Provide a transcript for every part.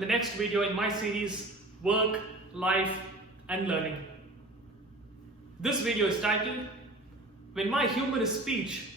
the next video in my series, Work, Life and Learning. This video is titled, When My Humorous Speech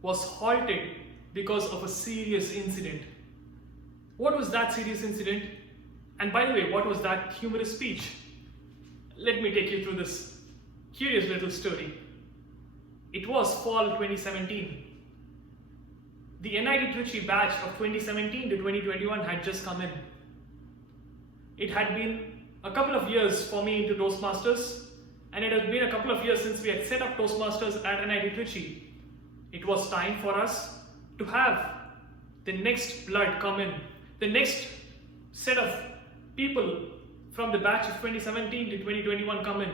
Was Halted Because of a Serious Incident. What was that serious incident? And by the way, what was that humorous speech? Let me take you through this curious little story. It was fall 2017. The NIT Trichy batch of 2017 to 2021 had just come in. It had been a couple of years for me into Toastmasters, and it had been a couple of years since we had set up Toastmasters at NIT Trichy. It was time for us to have the next blood come in, the next set of people from the batch of 2017 to 2021 come in.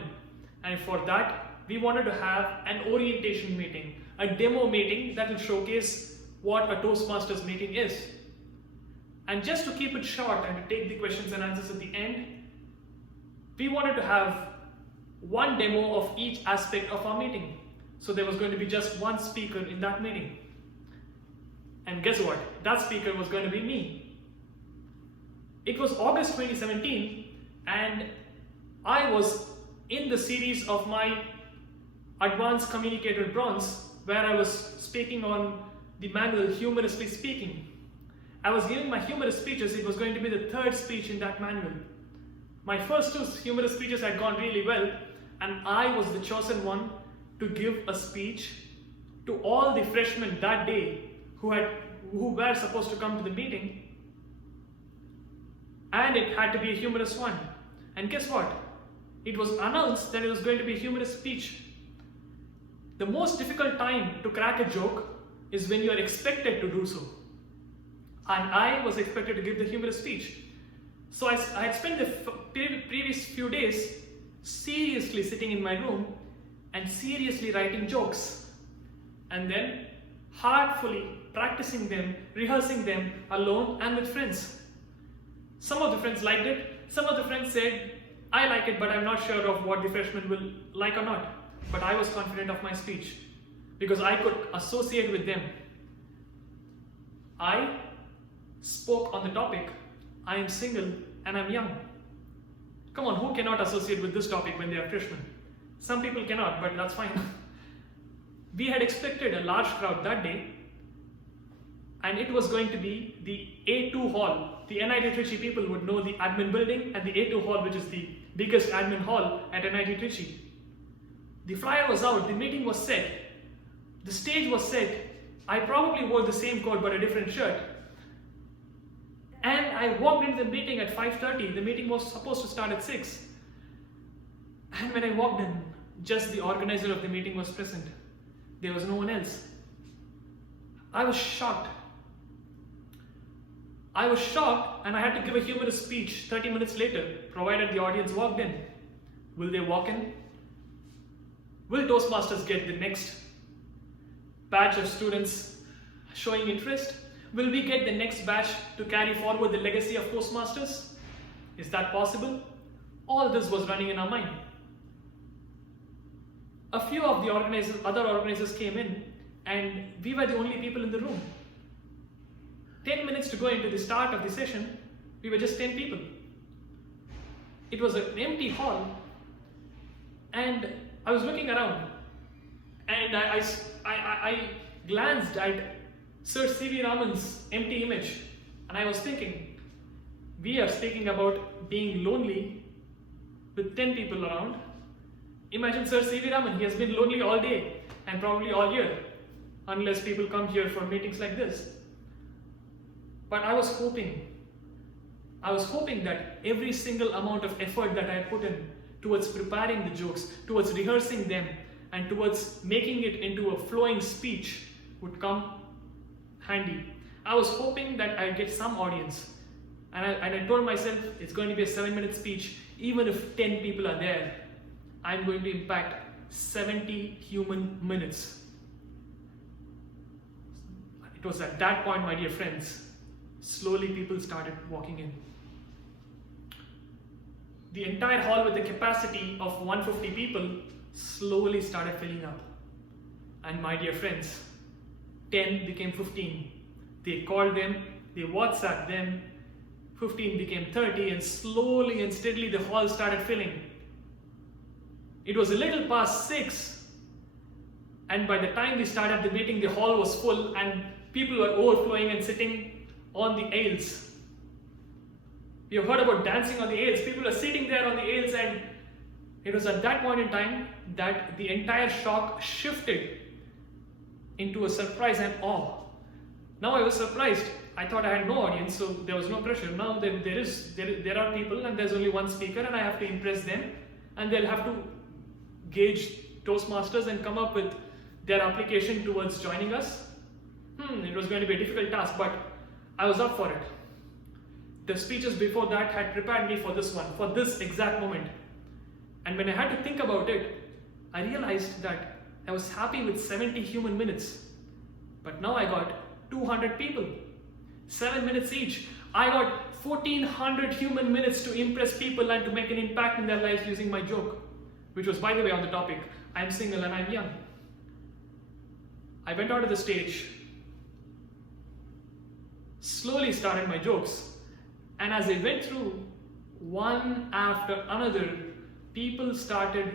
And for that, we wanted to have an orientation meeting, a demo meeting that will showcase what a Toastmasters meeting is. And just to keep it short and to take the questions and answers at the end, we wanted to have one demo of each aspect of our meeting. So there was going to be just one speaker in that meeting. And guess what? That speaker was going to be me. It was August 2017 and I was in the series of my Advanced Communicator Bronze, where I was speaking on the manual Humorously Speaking. I was giving my humorous speeches. It was going to be the third speech in that manual. My first two humorous speeches had gone really well, and I was the chosen one to give a speech to all the freshmen that day who were supposed to come to the meeting, and it had to be a humorous one. And guess what? It was announced that it was going to be a humorous speech. The most difficult time to crack a joke is when you are expected to do so. And I was expected to give the humorous speech. So I had spent the previous few days seriously sitting in my room and seriously writing jokes. And then heartfully practicing them, rehearsing them alone and with friends. Some of the friends liked it. Some of the friends said, I like it, but I'm not sure of what the freshmen will like or not. But I was confident of my speech because I could associate with them. I spoke on the topic, I am single and I'm young. Come on, who cannot associate with this topic when they are freshmen? Some people cannot, but that's fine. We had expected a large crowd that day, and it was going to be the A2 hall. The NIT Trichy people would know the admin building and the A2 hall, which is the biggest admin hall at NIT Trichy. The flyer was out, the meeting was set, the stage was set. I probably wore the same coat but a different shirt. And I walked into the meeting at 5:30. The meeting was supposed to start at 6. And when I walked in, just the organizer of the meeting was present. There was no one else. I was shocked. I was shocked, and I had to give a humorous speech 30 minutes later, provided the audience walked in. Will they walk in? Will Toastmasters get the next batch of students showing interest? Will we get the next batch to carry forward the legacy of Toastmasters? Is that possible? All this was running in our mind. A few of the other organizers came in, and we were the only people in the room. 10 minutes to go into the start of the session, we were just 10 people. It was an empty hall, and I was looking around, and I glanced at Sir C.V. Raman's empty image, and I was thinking, we are speaking about being lonely with 10 people around. Imagine Sir C.V. Raman, he has been lonely all day and probably all year, unless people come here for meetings like this. But I was hoping that every single amount of effort that I put in towards preparing the jokes, towards rehearsing them, and towards making it into a flowing speech would come handy. I was hoping that I'd get some audience. And I told myself, it's going to be a 7-minute speech. Even if 10 people are there, I'm going to impact 70 human minutes. It was at that point, my dear friends, slowly people started walking in. The entire hall with a capacity of 150 people slowly started filling up. And my dear friends, 10 became 15. They called them, they WhatsApped them, 15 became 30, and slowly and steadily the hall started filling. It was a little past 6, and by the time we started the meeting, the hall was full and people were overflowing and sitting on the aisles. You have heard about dancing on the aisles. People are sitting there on the aisles, and it was at that point in time that the entire shock shifted into a surprise and awe. Now I was surprised. I thought I had no audience, so there was no pressure. Now there are people, and there's only one speaker, and I have to impress them, and they'll have to gauge Toastmasters and come up with their application towards joining us. It was going to be a difficult task, but I was up for it. The speeches before that had prepared me for this one, for this exact moment. And when I had to think about it, I realized that I was happy with 70 human minutes. But now I got 200 people, 7 minutes each. I got 1400 human minutes to impress people and to make an impact in their lives using my joke, which was, by the way, on the topic, I'm single and I'm young. I went out of the stage, slowly started my jokes, and as I went through, one after another, people started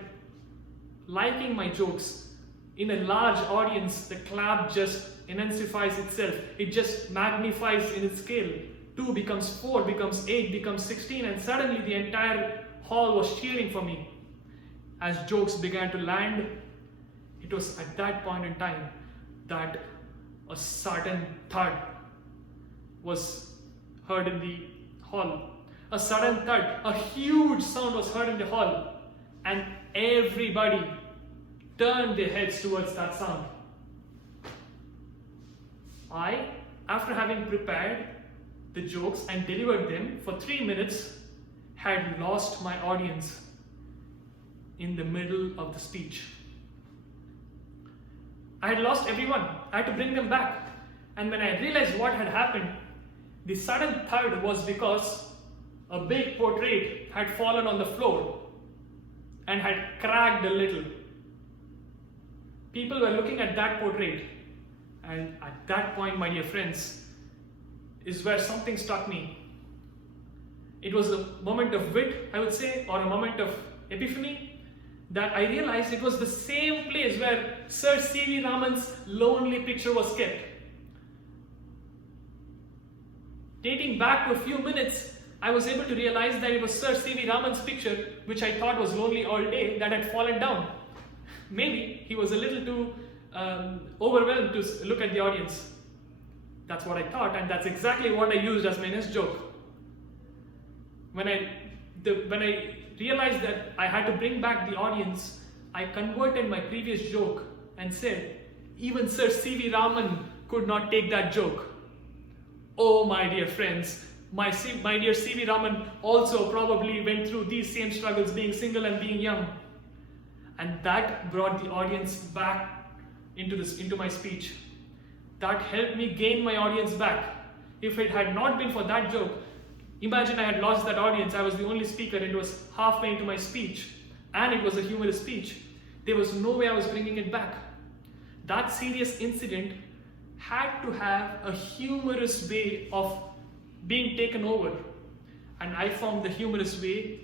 liking my jokes. In a large audience, the clap just intensifies itself. It just magnifies in its scale. 2 becomes 4, becomes 8, becomes 16, and suddenly the entire hall was cheering for me. As jokes began to land, it was at that point in time that a sudden thud was heard in the hall. A sudden thud, a huge sound was heard in the hall, and everybody turned their heads towards that sound. I, after having prepared the jokes and delivered them for 3 minutes, had lost my audience in the middle of the speech. I had lost everyone. I had to bring them back. And when I realized what had happened, the sudden thud was because a big portrait had fallen on the floor and had cracked a little. People were looking at that portrait, and at that point, my dear friends, is where something struck me. It was a moment of wit, I would say, or a moment of epiphany, that I realized it was the same place where Sir C.V. Raman's lonely picture was kept. Dating back to a few minutes, I was able to realize that it was Sir C.V. Raman's picture, which I thought was lonely all day, that had fallen down. Maybe he was a little too overwhelmed to look at the audience. That's what I thought, and that's exactly what I used as my next joke. When I realized that I had to bring back the audience, I converted my previous joke and said, even Sir C.V. Raman could not take that joke. Oh, my dear friends, my dear C.V. Raman also probably went through these same struggles, being single and being young. And that brought the audience back into my speech. That helped me gain my audience back. If it had not been for that joke, imagine I had lost that audience. I was the only speaker, and it was halfway into my speech, and it was a humorous speech. There was no way I was bringing it back. That serious incident had to have a humorous way of being taken over, and I found the humorous way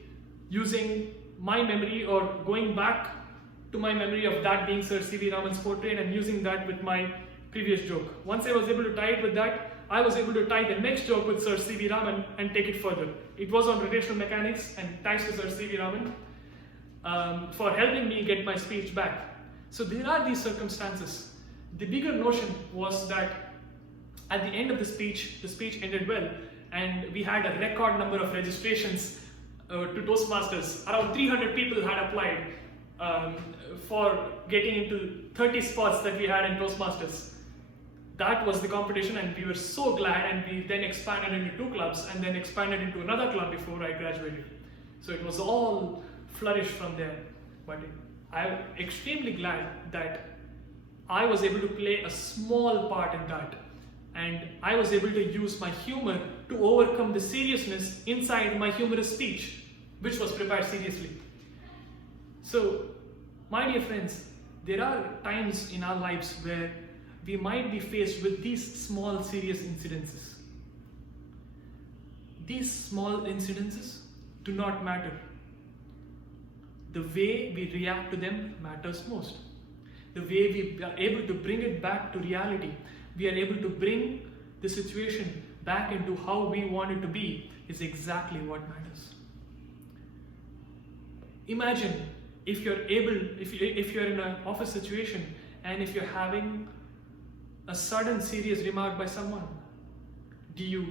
using my memory, or going back to my memory of that being Sir C.V. Raman's portrait, and using that with my previous joke. Once I was able to tie it with that, I was able to tie the next joke with Sir C.V. Raman and take it further. It was on rotational mechanics, and thanks to Sir C.V. Raman for helping me get my speech back. So there are these circumstances. The bigger notion was that at the end of the speech ended well, and we had a record number of registrations to Toastmasters. Around 300 people had applied for getting into 30 spots that we had in Toastmasters. That was the competition, and we were so glad, and we then expanded into 2 clubs and then expanded into another club before I graduated. So it was all flourished from there. But I'm extremely glad that I was able to play a small part in that, and I was able to use my humor to overcome the seriousness inside my humorous speech, which was prepared seriously. So, my dear friends, there are times in our lives where we might be faced with these small serious incidences. these small incidences do not matter. The way we react to them matters most. The way we are able to bring it back to reality, we are able to bring the situation back into how we want it to be, is exactly what matters. Imagine if you're in an office situation and if you're having a sudden serious remark by someone. Do you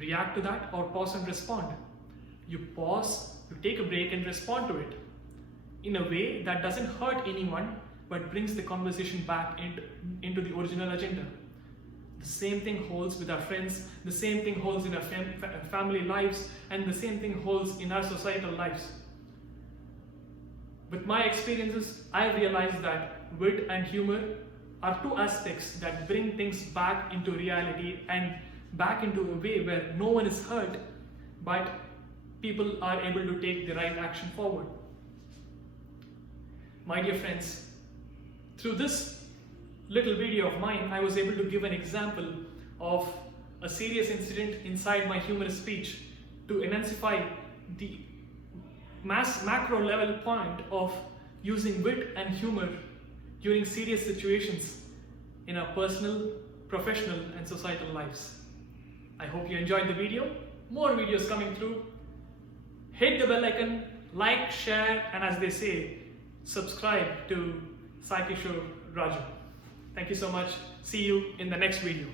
react to that or pause and respond? You pause, you take a break and respond to it in a way that doesn't hurt anyone but brings the conversation back into the original agenda. The same thing holds with our friends, the same thing holds in our family lives, and the same thing holds in our societal lives. With my experiences, I realized that wit and humor are two aspects that bring things back into reality and back into a way where no one is hurt, but people are able to take the right action forward. My dear friends, through this little video of mine, I was able to give an example of a serious incident inside my humorous speech to intensify the macro level point of using wit and humor during serious situations in our personal, professional and societal lives. I hope you enjoyed the video. More videos coming through. Hit the bell icon, like, share, and as they say, subscribe to Sai Kishore Raju. Thank you so much. See you in the next video.